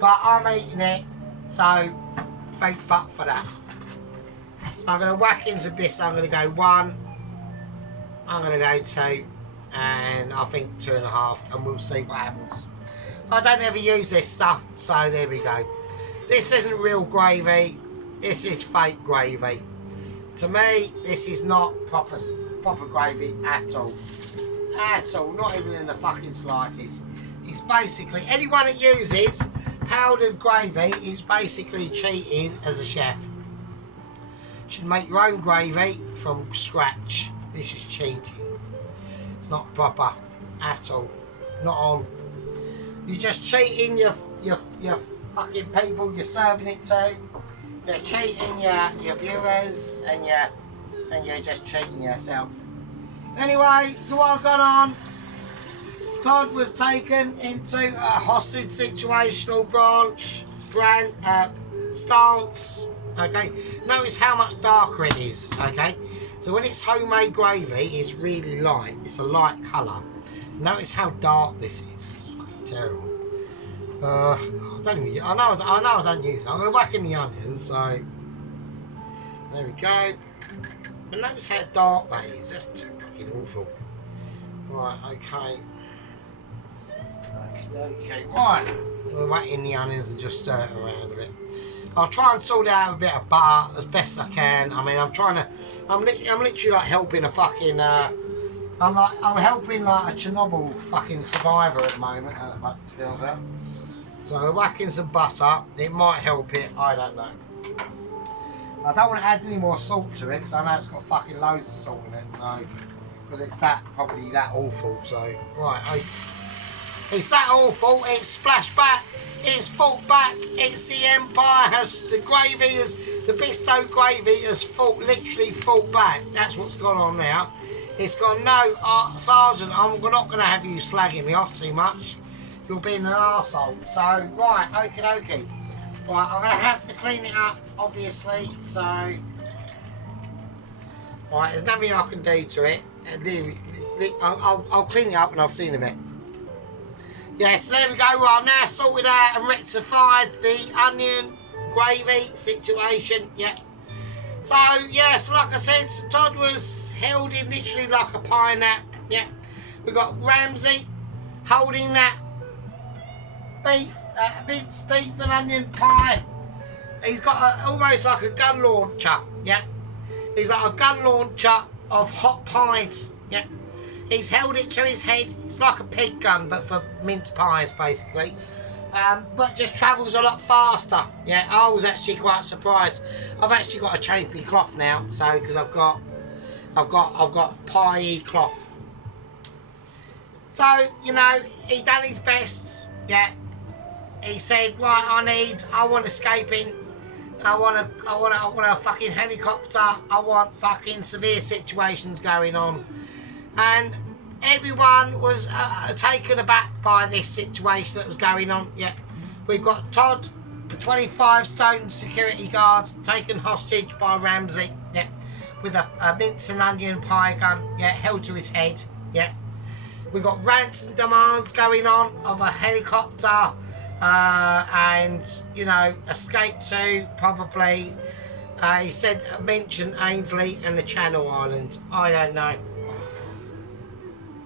But I'm eating it, so thank fuck for that. So I'm going to whack into Bisto. I'm going to go 1. I'm going to go 2. And I think 2.5. And we'll see what happens. I don't ever use this stuff, so there we go. This isn't real gravy. This is fake gravy. To me, this is not proper gravy at all. At all. Not even in the fucking slightest. It's basically, anyone that uses powdered gravy is basically cheating as a chef. You should make your own gravy from scratch. This is cheating. It's not proper at all. Not on. You're just cheating your fucking people you're serving it to. You're cheating your viewers, and you're just cheating yourself. Anyway, so what got on? Todd was taken into a hostage situational stance. Okay, notice how much darker it is. Okay, so when it's homemade gravy, it's really light. It's a light colour. Notice how dark this is. It's fucking terrible. I know I don't use it. I'm going to whack in the onions, so there we go. But notice how dark that is. That's too fucking awful. Right, okay. Okay, right. I'm going to whack in the onions and just stir it around a bit. I'll try and sort out a bit of butter as best I can. I mean, I'm literally like helping a fucking, I'm helping like a Chernobyl fucking survivor at the moment. That feels that. So we're whacking some butter. It might help it. I don't know. I don't want to add any more salt to it because I know it's got fucking loads of salt in it. So, but it's probably that awful. So right, it's that awful. It's splashed back. It's fought back. It's the Empire the Bisto gravy has literally fought back. That's what's gone on now. It's got no, Sergeant, I'm not going to have you slagging me off too much. You're being an arsehole. So, right, okie dokie. Right, I'm going to have to clean it up, obviously. So, right, there's nothing I can do to it. I'll clean it up and I'll see in a bit. Yeah, so there we go. Well, I've now sorted out and rectified the onion gravy situation. Yeah. So, yeah, so like I said, Todd was held in literally like a pineapple. Yeah. We've got Ramsay holding that beef, minced beef and onion pie. He's got almost like a gun launcher. Yeah. He's like a gun launcher of hot pies. Yeah. He's held it to his head. It's like a pig gun, but for mince pies, basically. But just travels a lot faster. Yeah, I was actually quite surprised. I've actually got to change my cloth now, so because I've got pie cloth. So you know, he done his best. Yeah, he said, right, I want escaping. I want a fucking helicopter. I want fucking severe situations going on. And everyone was taken aback by this situation that was going on. Yeah, we've got Todd, the 25-stone security guard, taken hostage by Ramsay. Yeah, with a mince and onion pie gun. Yeah, held to his head. Yeah, we've got ransom demands going on of a helicopter, and you know, escape to probably. He said mention Ainsley and the Channel Islands. I don't know.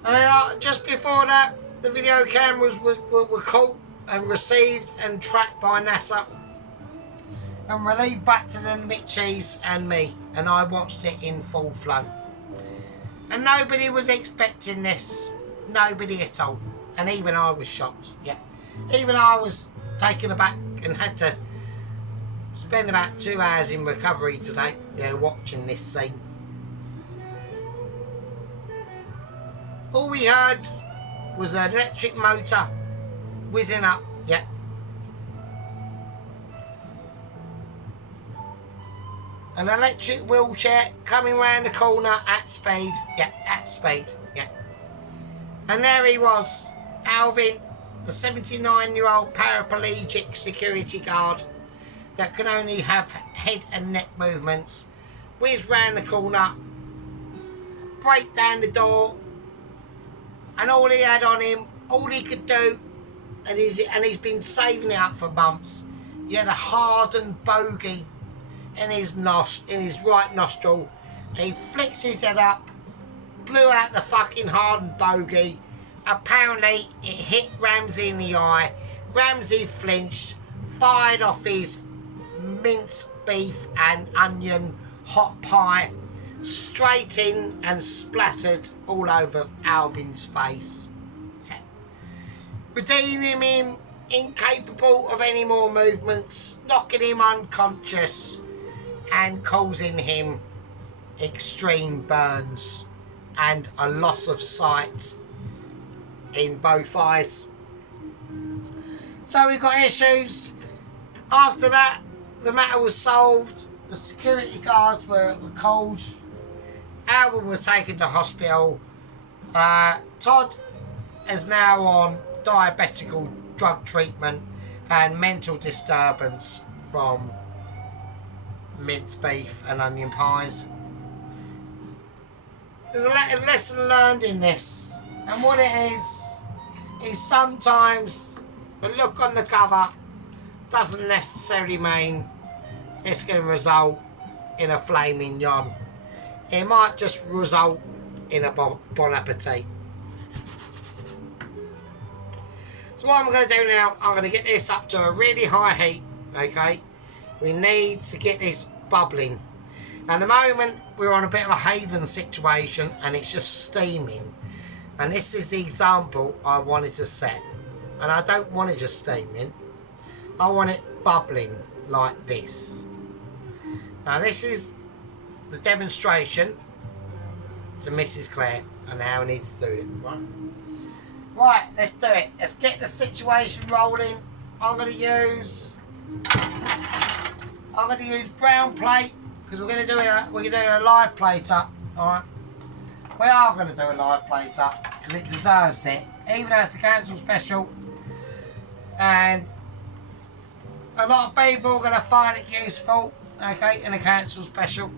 And then just before that, the video cameras were caught and received and tracked by NASA and relayed back to the Mitchies and me, and I watched it in full flow. And nobody was expecting this, nobody at all, and even I was shocked. Yeah, even I was taken aback and had to spend about 2 hours in recovery today. Yeah, watching this scene. All we heard was an electric motor whizzing up, yeah. An electric wheelchair coming round the corner at speed, yeah, at speed, yeah. And there he was, Alvin, the 79-year-old paraplegic security guard that can only have head and neck movements, whiz round the corner, break down the door, and all he had on him, all he could do, and he's been saving it up for months. He had a hardened bogey in his right nostril. He flicks his head up, blew out the fucking hardened bogey. Apparently, it hit Ramsay in the eye. Ramsay flinched, fired off his minced beef and onion hot pie straight in and splattered all over Alvin's face. Yeah. Redeeming him incapable of any more movements, knocking him unconscious and causing him extreme burns and a loss of sight in both eyes. So we got issues. After that, the matter was solved. The security guards were called. Alvin was taken to hospital. Todd is now on diabetical drug treatment and mental disturbance from minced beef and onion pies. There's a lesson learned in this, and what it is sometimes the look on the cover doesn't necessarily mean it's going to result in a flaming yon. It might just result in a bon appetit. So what I'm going to do now, I'm going to get this up to a really high heat, okay? We need to get this bubbling. At the moment, we're on a bit of a haven situation and it's just steaming. And this is the example I wanted to set. And I don't want it just steaming. I want it bubbling like this. Now this is the demonstration to Mrs. Claire and how we need to do it. Right, let's do it. Let's get the situation rolling. I'm going to use brown plate because we're going to do a live plate up. All right, we are going to do a live plate up because it deserves it, even though it's a council special, and a lot of people are going to find it useful. Okay, in a council special.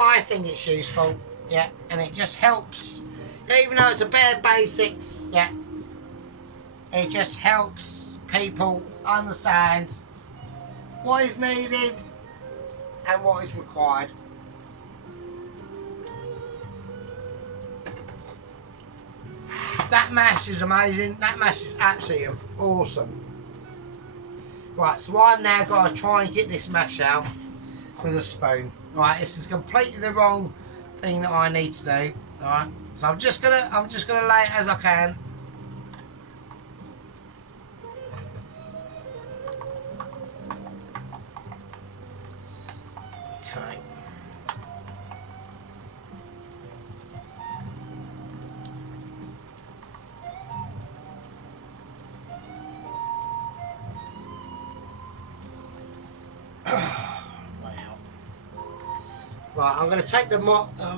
I think it's useful, yeah, and it just helps, even though it's a bare basics, yeah, It just helps people understand what is needed and what is required. That mash is amazing. That mash is absolutely awesome. Right, so I've now got to try and get this mash out with a spoon. Right, this is completely the wrong thing that I need to do. Right, so I'm just gonna lay it as I can. Okay. Right, I'm going to take the I'm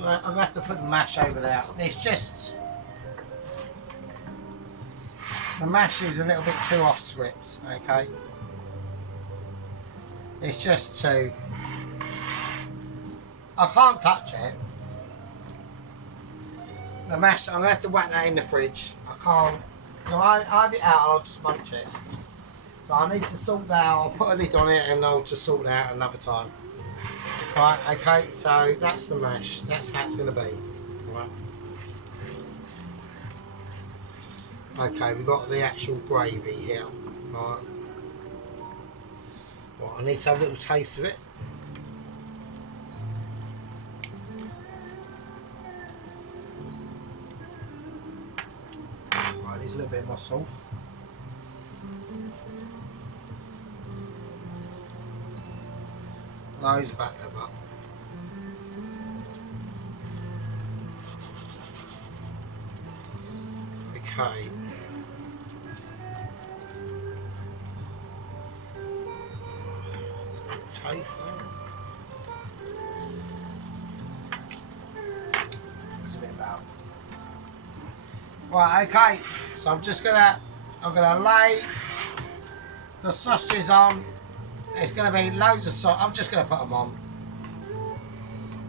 going to have to put the mash over there. It's just the mash is a little bit too off script. Okay, it's just too. I can't touch it. The mash, I'm going to have to whack that in the fridge. I can't. So I have it out. I'll just munch it. So I need to sort that out. I'll put a lid on it and I'll just sort that out another time. Right, okay, so that's the mash. That's how it's going to be. Right. Okay, we've got the actual gravy here. Right. Well, I need to have a little taste of it. Right, there's a little bit more salt. Those back them up. Okay. Taste that. That's a bit loud. Right, okay. So I'm gonna lay the sausages on. It's going to be loads of sauce. I'm just going to put them on.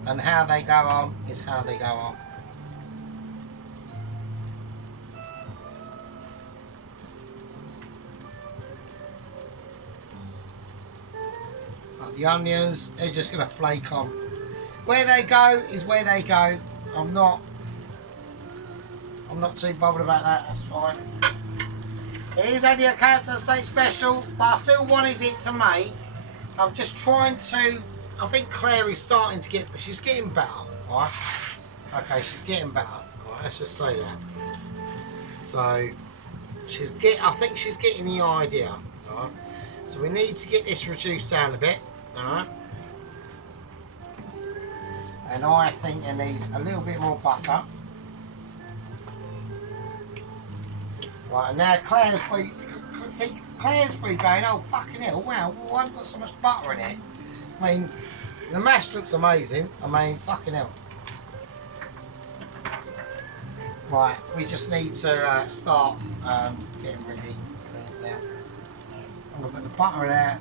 And how they go on is how they go on. Like the onions, they're just going to flake on. Where they go is where they go. I'm not too bothered about that. That's fine. It is only a Council Estate special, but I still wanted it to make. I'm just trying to. I think Claire is starting to get. She's getting better, right? Okay, she's getting better. Right, let's just say that. So I think she's getting the idea. Right. So we need to get this reduced down a bit. All right. And I think it needs a little bit more butter. Right, and now Claire's going, oh fucking hell, wow, well, I haven't got so much butter in it. I mean, the mash looks amazing, I mean, fucking hell. Right, we just need to start getting ready for this out. I'm going to put the butter there.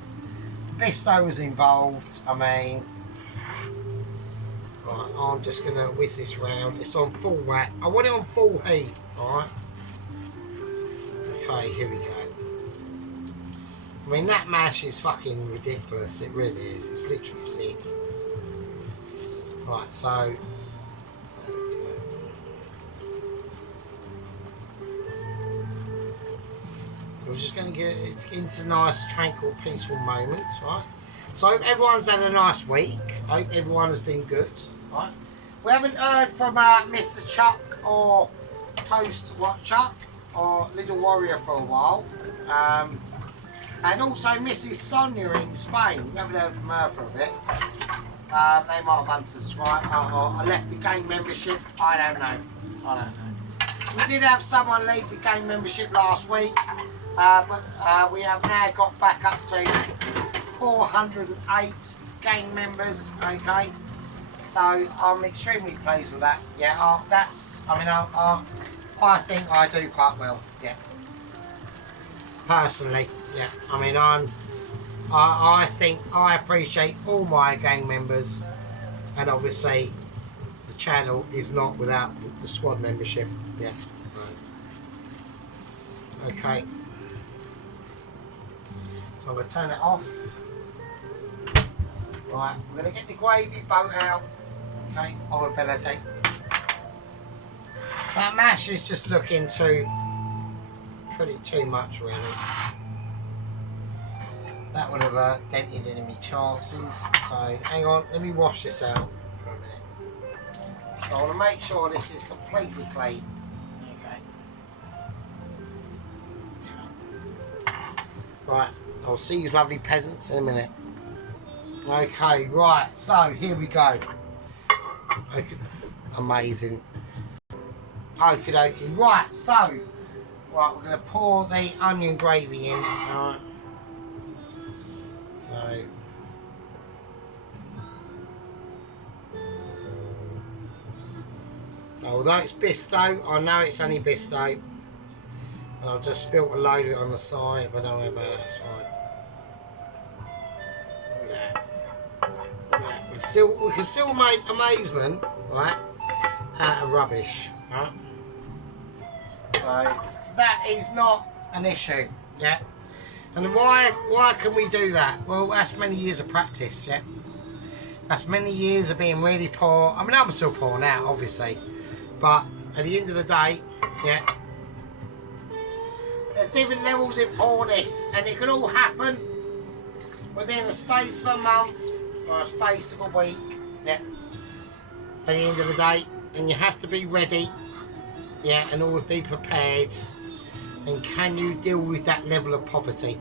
Bisto was involved, I mean. Right, I'm just going to whiz this round. It's on full whack. I want it on full heat, alright. Okay, here we go. I mean, that mash is fucking ridiculous. It really is. It's literally sick. Right, so. We're just going to get it into nice, tranquil, peaceful moments, right? So I hope everyone's had a nice week. I hope everyone has been good, right? We haven't heard from Mr. Chuck or Toast Chuck or Little Warrior for a while. And also Mrs. Sonia in Spain. We haven't heard from her for a bit. They might have unsubscribed or left the game membership. I don't know. We did have someone leave the game membership last week. But we have now got back up to 408 game members, okay? So I'm extremely pleased with that. Yeah, I think I do quite well, yeah. Personally, yeah. I mean, I think I appreciate all my gang members, and obviously the channel is not without the squad membership, yeah. Okay. So I'm going to turn it off. Right, we're going to get the gravy boat out. Okay, of ability. That mash is just looking pretty too much really. That would have dented any of my chances. So hang on, let me wash this out for a minute. So I want to make sure this is completely clean. Okay. Right, I'll see you lovely peasants in a minute. Okay, right, so here we go. Okay. Amazing. Okie dokie. Right, so we're going to pour the onion gravy in. Right. So although it's Bisto, I know it's only Bisto. And I've just spilt a load of it on the side, but don't worry about that, it's fine. Look at that. Look at that. We can still make amazement, right, out of rubbish, right? So that is not an issue, yeah. And why can we do that? Well, that's many years of practice, yeah. That's many years of being really poor. I mean, I'm still poor now, obviously, but at the end of the day, yeah, there's different levels in poorness, and it can all happen within a space of a month or a space of a week, yeah. At the end of the day, and you have to be ready, yeah, and always be prepared. And can you deal with that level of poverty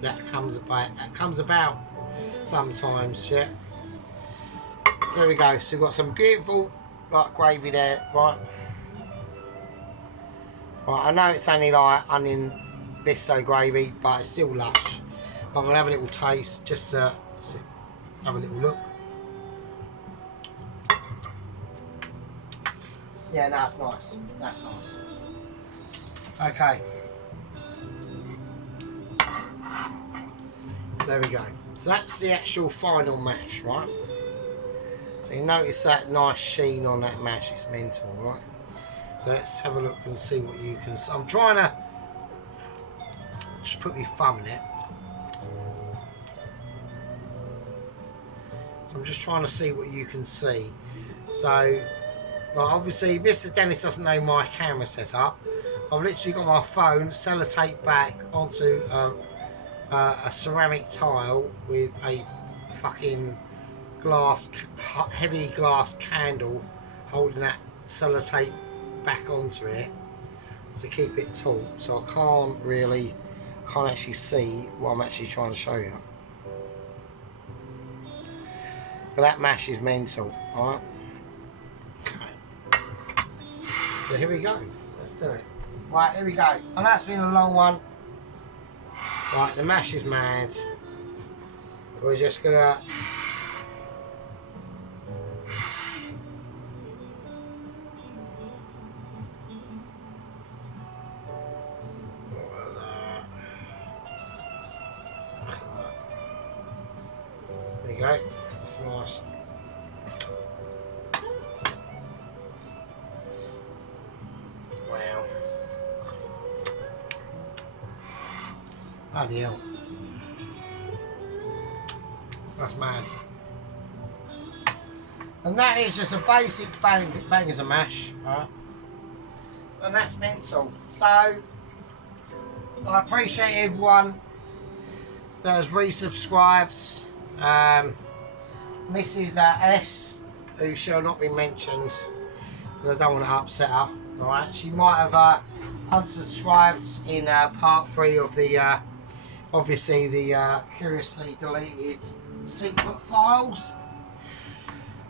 that comes about sometimes, yeah? So there we go. So we've got some beautiful like gravy there, right? Right, I know it's only like onion Bisto gravy, but it's still lush. I'm gonna have a little taste, just have a little look. Yeah, no, it's nice. That's nice. Okay. So there we go. So that's the actual final mash, right? So you notice that nice sheen on that mash, it's mental, right? So let's have a look and see what you can see. I'm trying to just put my thumb in it. So I'm just trying to see what you can see. So, well, obviously, Mr. Dennis doesn't know my camera setup. I've literally got my phone sellotape back onto a ceramic tile with a fucking heavy glass candle holding that sellotape back onto it to keep it taut. So I can't actually see what I'm actually trying to show you. But that mash is mental, alright? Okay. So here we go. Let's do it. Right, here we go. And that's been a long one. Right, the mash is mad. We're just gonna there you go. It's nice. Wow. Bloody hell. That's mad. And that is just a basic bangers and mash, right? And that's mental. So I appreciate everyone that has resubscribed. Mrs. S, who shall not be mentioned because I don't want to upset her. Alright, she might have unsubscribed in part 3 of the obviously the curiously deleted secret files.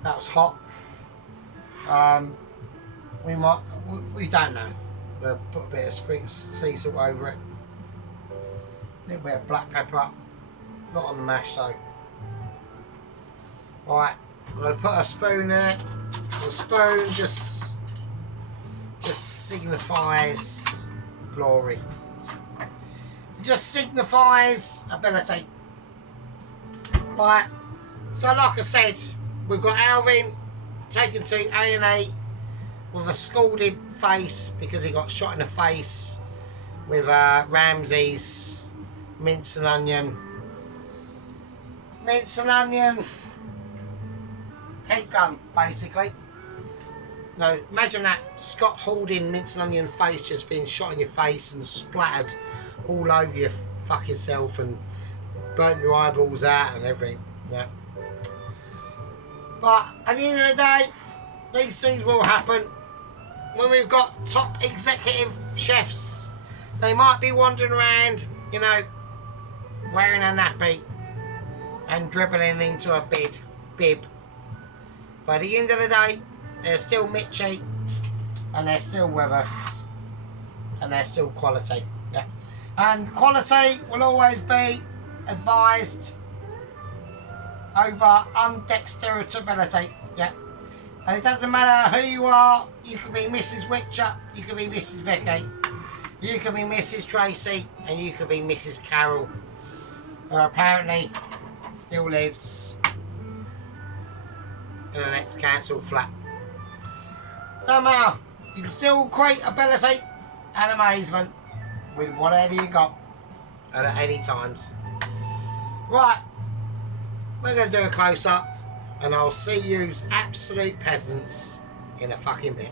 That was hot. We don't know. We'll put a bit of sea salt over it. A little bit of black pepper. Not on the mash though. Right, I'm going to put a spoon in it. The spoon just signifies glory. It just signifies ability. Right, so like I said, we've got Alvin taken to A&E with a scalded face because he got shot in the face with Ramsay's mince and onion head gun, basically. No, imagine that Scott Halding mince and onion face just being shot in your face and splattered all over your fucking self and burnt your eyeballs out and everything. Yeah. But at the end of the day, these things will happen. When we've got top executive chefs, they might be wandering around, you know, wearing a nappy and dribbling into a bib. But at the end of the day, they're still Mitchy, and they're still with us, and they're still quality. Yeah. And quality will always be advised over undexterity. Yeah. And it doesn't matter who you are. You can be Mrs. Witcher, you can be Mrs. Vicky, you can be Mrs. Tracy, and you can be Mrs. Carroll, who apparently still lives in the next council flat. Don't matter. You can still create ability and amazement with whatever you got at any times. Right, we're going to do a close-up, and I'll see you's absolute peasants in a fucking bit.